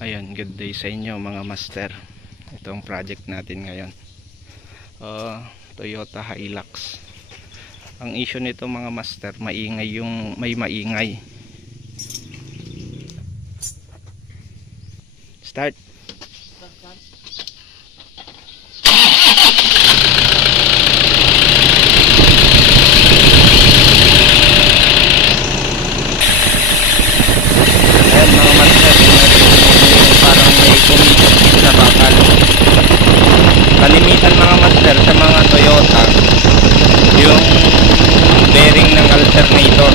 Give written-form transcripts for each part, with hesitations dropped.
Ayun, good day sa inyo mga master. Ito ang project natin ngayon. Toyota Hilux. Ang issue nito mga master, maingay may maingay. Start. Kalimitan mga master sa mga Toyota yung bearing ng alternator,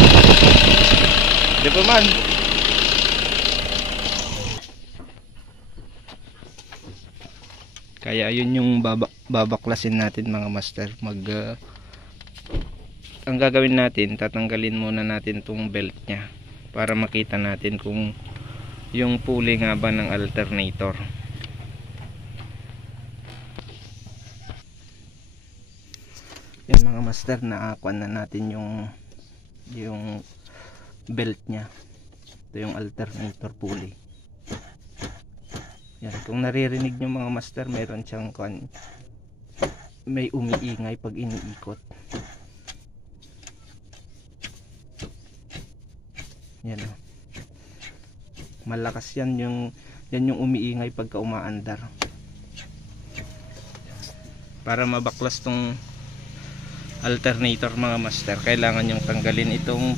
di ba man? Kaya yun yung babaklasin natin mga master. Ang gagawin natin, tatanggalin muna natin tong belt nya para makita natin kung yung pulley nga ba ng alternator. Yan mga master, naakuan na natin yung belt nya. Ito yung alternator pulley. Yan, kung naririnig nyo mga master, meron siyang may umiingay pag iniikot. Yan o. Malakas yan yung umiingay pagka umaandar. Para mabaklas tong alternator mga master, kailangan yung tanggalin itong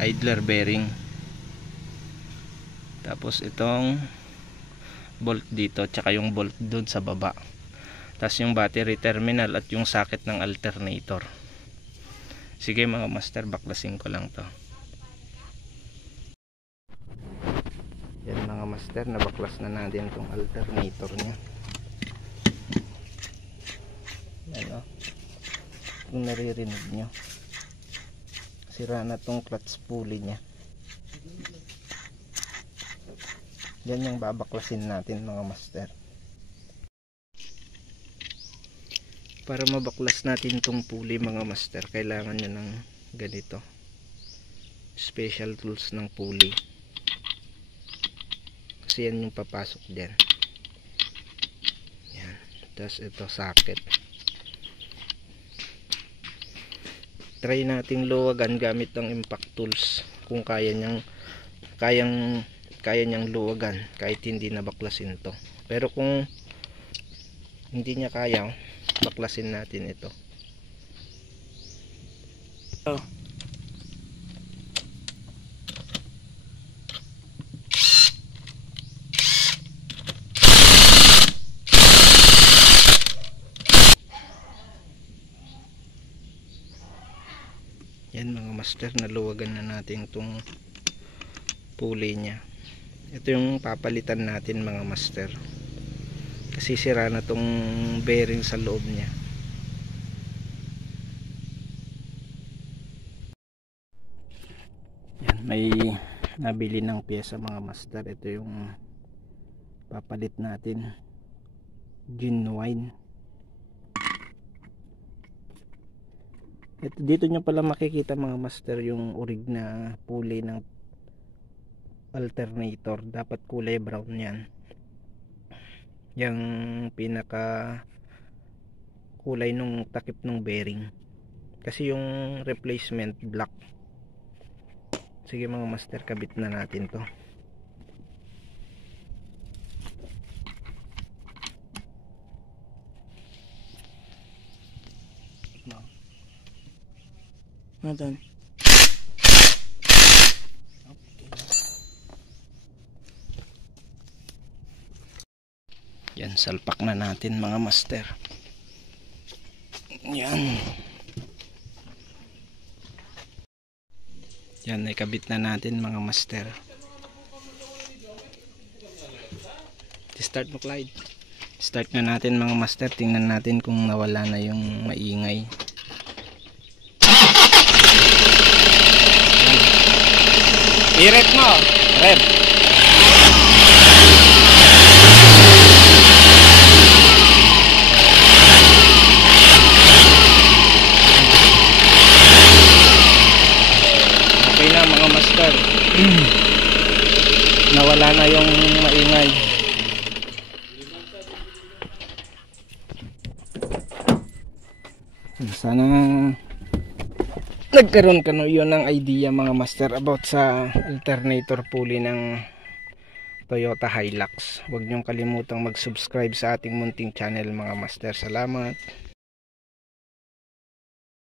idler bearing, tapos itong bolt dito, tsaka yung bolt doon sa baba, tapos yung battery terminal at yung socket ng alternator. Sige mga master, baklasin ko lang to. Yan mga master, nabaklas na natin itong alternator nya. Yan o, kung naririnig nyo, sira na tong clutch pulley nya. Yan yung babaklasin natin mga master. Para mabaklas natin tong pulley mga master, kailangan nyo ng ganito, special tools ng pulley, kasi yan yung papasok dyan. Yan. Tapos ito socket. Try nating luwagan gamit ng impact tools kung kaya niyang luwagan kahit hindi nabaklasin to. Pero kung hindi niya kaya, baklasin natin ito. Yan mga master, naluwagan na natin itong pulley nya. Ito yung papalitan natin mga master, kasi sira na itong bearing sa loob nya. Yan, may nabili ng pyesa mga master. Ito yung papalit natin, genuine. Dito nyo pala makikita mga master yung orig na pulley ng alternator. Dapat kulay brown yan, yung pinaka kulay nung takip ng bearing, kasi yung replacement black. Sige mga master, kabit na natin to. Matan. Yan, salpak na natin mga master. Yan. Yan, nakabit na natin mga master. Start mo Clyde. Start na natin mga master. Tingnan natin kung nawala na yung maingay. I-rev mo, rev. Okay na mga master. Nawala na yung maingay. Sana nagkaroon ka yun ng idea mga master about sa alternator pulley ng Toyota Hilux. Huwag niyong kalimutang mag-subscribe sa ating munting channel mga master. Salamat.